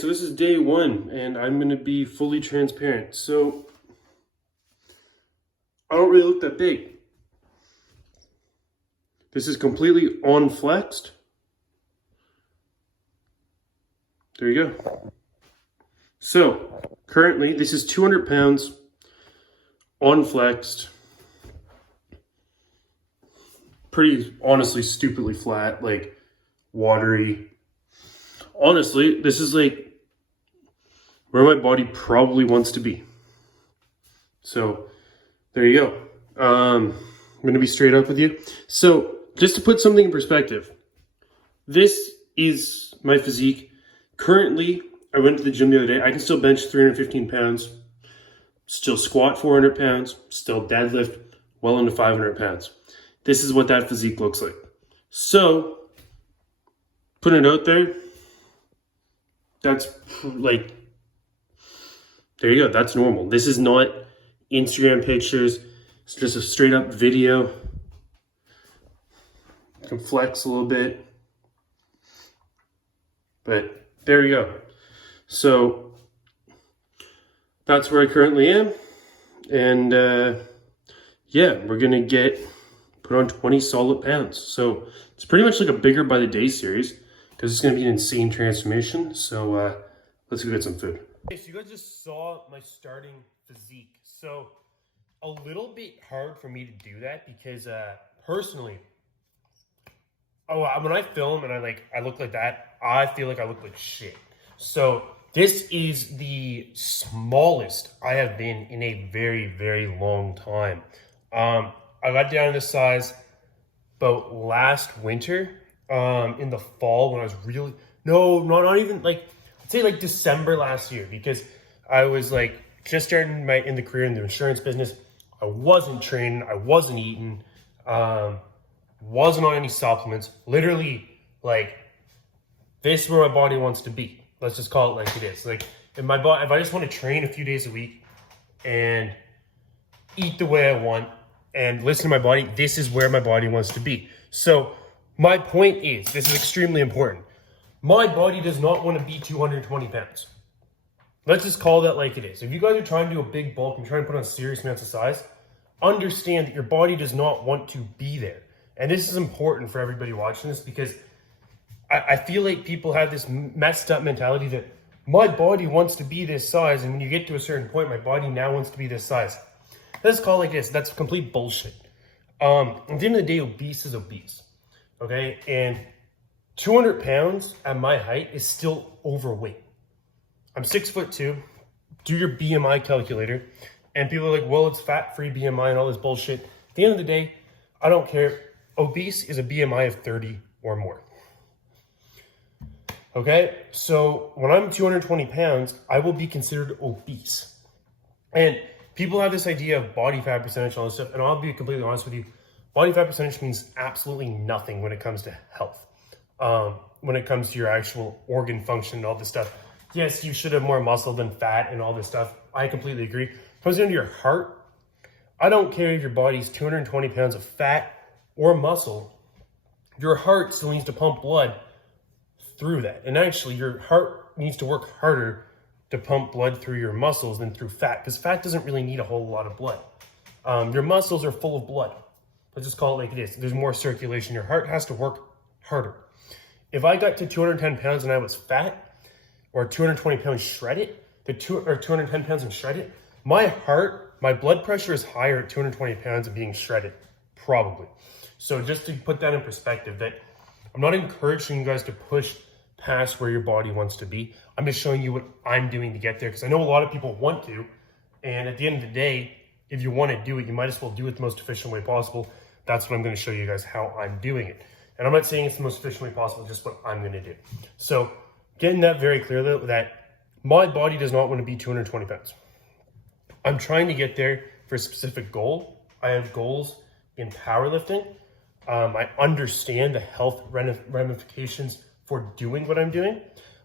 So this is day one, and I'm going to be fully transparent. So I don't really look that big. This is completely on-flexed. There you go. So currently this is 200 pounds on-flexed. Pretty honestly stupidly flat, like watery. Honestly, this is like where my body probably wants to be. So there you go. I'm going to be straight up with you. So just to put something in perspective, this is my physique. Currently, I went to the gym the other day. I can still bench 315 pounds, still squat 400 pounds, still deadlift well into 500 pounds. This is what that physique looks like. So putting it out there, that's like, there you go. That's normal. This is not Instagram pictures. It's just a straight up video. You can flex a little bit. But there you go. So that's where I currently am. And yeah, we're going to put on 20 solid pounds. So it's pretty much like a bigger by the day series because it's going to be an insane transformation. So let's go get some food. Okay, so you guys just saw my starting physique. So a little bit hard for me to do that because personally, when I film and I look like that, I feel like I look like shit. So this is the smallest I have been in a very, very long time. I got down to this size about last winter, in the fall when I was really, not even like, I'd say like December last year, because I was like just starting in the career in the insurance business. I wasn't training, I wasn't eating, wasn't on any supplements. Literally, like, this is where my body wants to be. Let's just call it like it is. Like, if I just want to train a few days a week and eat the way I want and listen to my body, this is where my body wants to be. So my point is, this is extremely important. My body does not want to be 220 pounds. Let's just call that like it is. If you guys are trying to do a big bulk and trying to put on serious amounts of size, understand that your body does not want to be there. And this is important for everybody watching this because I feel like people have this messed up mentality that my body wants to be this size, and when you get to a certain point, my body now wants to be this size. Let's call it like this. That's complete bullshit. At the end of the day, obese is obese. Okay? And 200 pounds at my height is still overweight. I'm 6'2". Do your BMI calculator. And people are like, well, it's fat-free BMI and all this bullshit. At the end of the day, I don't care. Obese is a BMI of 30 or more. Okay? So when I'm 220 pounds, I will be considered obese. And people have this idea of body fat percentage and all this stuff. And I'll be completely honest with you. Body fat percentage means absolutely nothing when it comes to health. When it comes to your actual organ function and all this stuff. Yes, you should have more muscle than fat and all this stuff. I completely agree. It comes down to your heart. I don't care if your body's 220 pounds of fat or muscle. Your heart still needs to pump blood through that. And actually, your heart needs to work harder to pump blood through your muscles than through fat, because fat doesn't really need a whole lot of blood. Your muscles are full of blood. Let's just call it like it is. There's more circulation. Your heart has to work harder. If I got to 210 pounds and I was fat, or 220 pounds shredded, or 210 pounds and shredded, my blood pressure is higher at 220 pounds of being shredded, probably. So just to put that in perspective, that I'm not encouraging you guys to push past where your body wants to be. I'm just showing you what I'm doing to get there, because I know a lot of people want to, and at the end of the day, if you want to do it, you might as well do it the most efficient way possible. That's what I'm going to show you guys how I'm doing it. And I'm not saying it's the most efficient way possible, just what I'm going to do. So getting that very clear, though, that my body does not want to be 220 pounds. I'm trying to get there for a specific goal. I have goals in powerlifting. I understand the health ramifications for doing what I'm doing.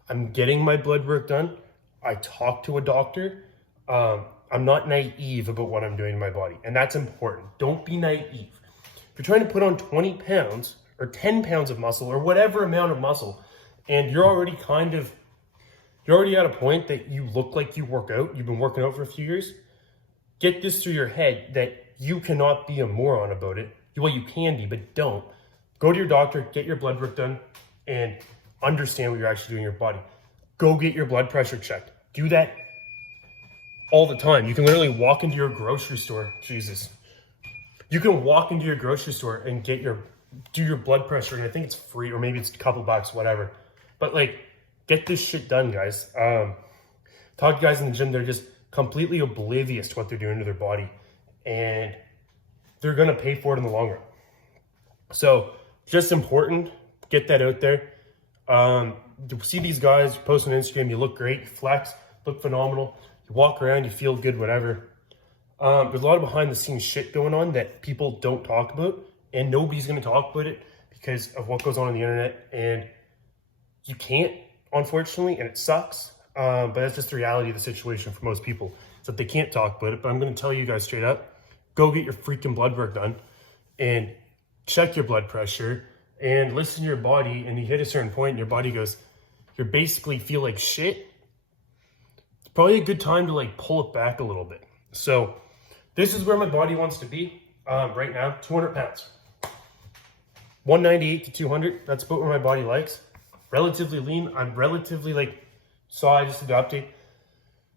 I'm getting my blood work done. I talk to a doctor. I'm not naive about what I'm doing to my body. And that's important. Don't be naive. If you're trying to put on 20 pounds or 10 pounds of muscle or whatever amount of muscle, and you're already kind of You're already at a point that you look like you work out. You've been working out for a few years. Get this through your head that you cannot be a moron about it. Well, you can be, but don't. Go to your doctor, get your blood work done, and understand what you're actually doing in your body. Go get your blood pressure checked. Do that all the time. You can literally walk into your grocery store. Jesus. You can walk into your grocery store and do your blood pressure, and I think it's free, or maybe it's a couple bucks, whatever. But like, get this shit done, guys. Talk to guys in the gym, they're just completely oblivious to what they're doing to their body, and they're gonna pay for it in the long run. So just important, get that out there. You see these guys post on Instagram, you look great, you flex, look phenomenal, you walk around, you feel good, whatever. There's a lot of behind the scenes shit going on that people don't talk about, and nobody's gonna talk about it because of what goes on the internet, and you can't, unfortunately, and it sucks. But that's just the reality of the situation for most people. It's that they can't talk about it, but I'm gonna tell you guys straight up, go get your freaking blood work done and check your blood pressure and listen to your body, and you hit a certain point and your body goes, you basically feel like shit. It's probably a good time to like pull it back a little bit. So this is where my body wants to be right now, 200 pounds. 198 to 200, that's about where my body likes. Relatively lean, I'm relatively I just did the update.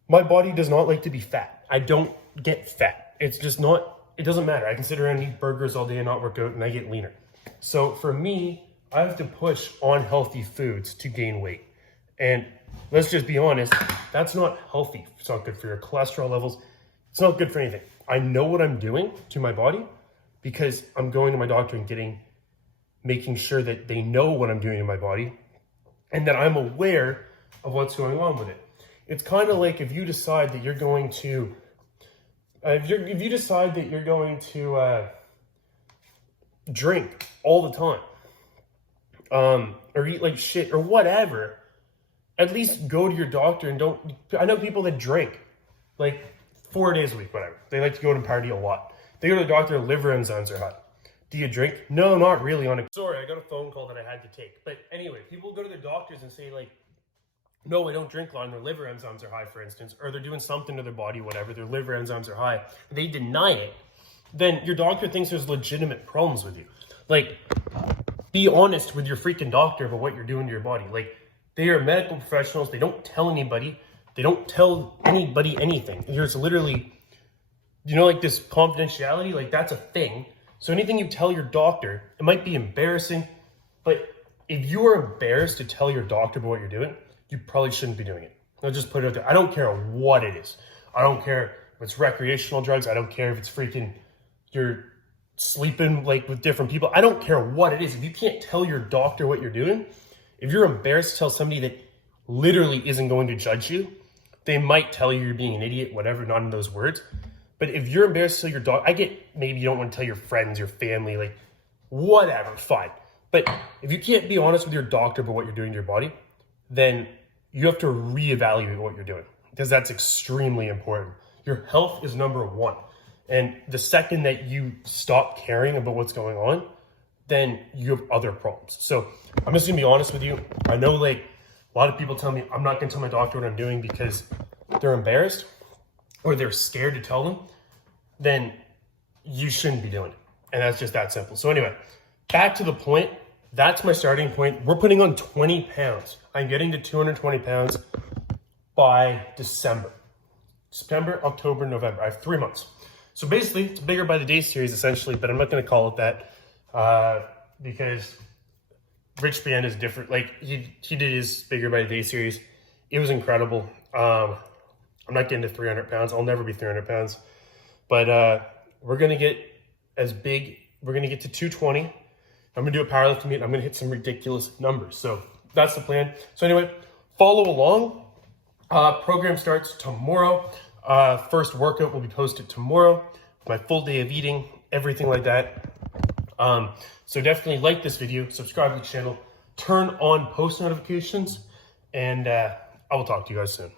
My body does not like to be fat. I don't get fat. It's just not, it doesn't matter. I can sit around and eat burgers all day and not work out and I get leaner. So for me, I have to push on healthy foods to gain weight. And let's just be honest, that's not healthy. It's not good for your cholesterol levels. It's not good for anything. I know what I'm doing to my body because I'm going to my doctor and making sure that they know what I'm doing to my body and that I'm aware of what's going on with it. It's kind of like if you decide that you're going to, drink all the time, or eat like shit or whatever, at least go to your doctor and don't. I know people that drink like 4 days a week, whatever. They like to go and party a lot. They go to the doctor, liver enzymes are high. Do you drink? No, not really. Sorry, I got a phone call that I had to take. But anyway, people go to their doctors and say like, no, I don't drink a lot, and their liver enzymes are high, for instance, or they're doing something to their body, whatever, their liver enzymes are high, they deny it, then your doctor thinks there's legitimate problems with you. Like, be honest with your freaking doctor about what you're doing to your body. Like, they are medical professionals, they don't tell anybody, anything. There's literally, like this confidentiality, like that's a thing. So anything you tell your doctor, it might be embarrassing, but if you are embarrassed to tell your doctor about what you're doing, you probably shouldn't be doing it. I'll just put it out there. I don't care what it is. I don't care if it's recreational drugs. I don't care if it's freaking you're sleeping like with different people. I don't care what it is. If you can't tell your doctor what you're doing, if you're embarrassed to tell somebody that literally isn't going to judge you, they might tell you you're being an idiot, whatever, not in those words. But if you're embarrassed to tell your doctor, I get maybe you don't want to tell your friends, your family, like whatever, fine. But if you can't be honest with your doctor about what you're doing to your body, then you have to reevaluate what you're doing because that's extremely important. Your health is number one. And the second that you stop caring about what's going on, then you have other problems. So I'm just gonna be honest with you. I know like a lot of people tell me I'm not gonna tell my doctor what I'm doing because they're embarrassed or they're scared to tell them, then you shouldn't be doing it. And that's just that simple. So anyway, back to the point. That's my starting point. We're putting on 20 pounds. I'm getting to 220 pounds by December. September, October, November. I have 3 months. So basically, it's bigger by the day series essentially, but I'm not going to call it that because Rich Band is different. Like he did his bigger by the day series. It was incredible. I'm not getting to 300 pounds. I'll never be 300 pounds. But we're going to get as big. We're going to get to 220. I'm going to do a powerlifting meet. I'm going to hit some ridiculous numbers. So that's the plan. So anyway, follow along. Program starts tomorrow. First workout will be posted tomorrow. My full day of eating, everything like that. So definitely like this video, subscribe to the channel, turn on post notifications, and I will talk to you guys soon.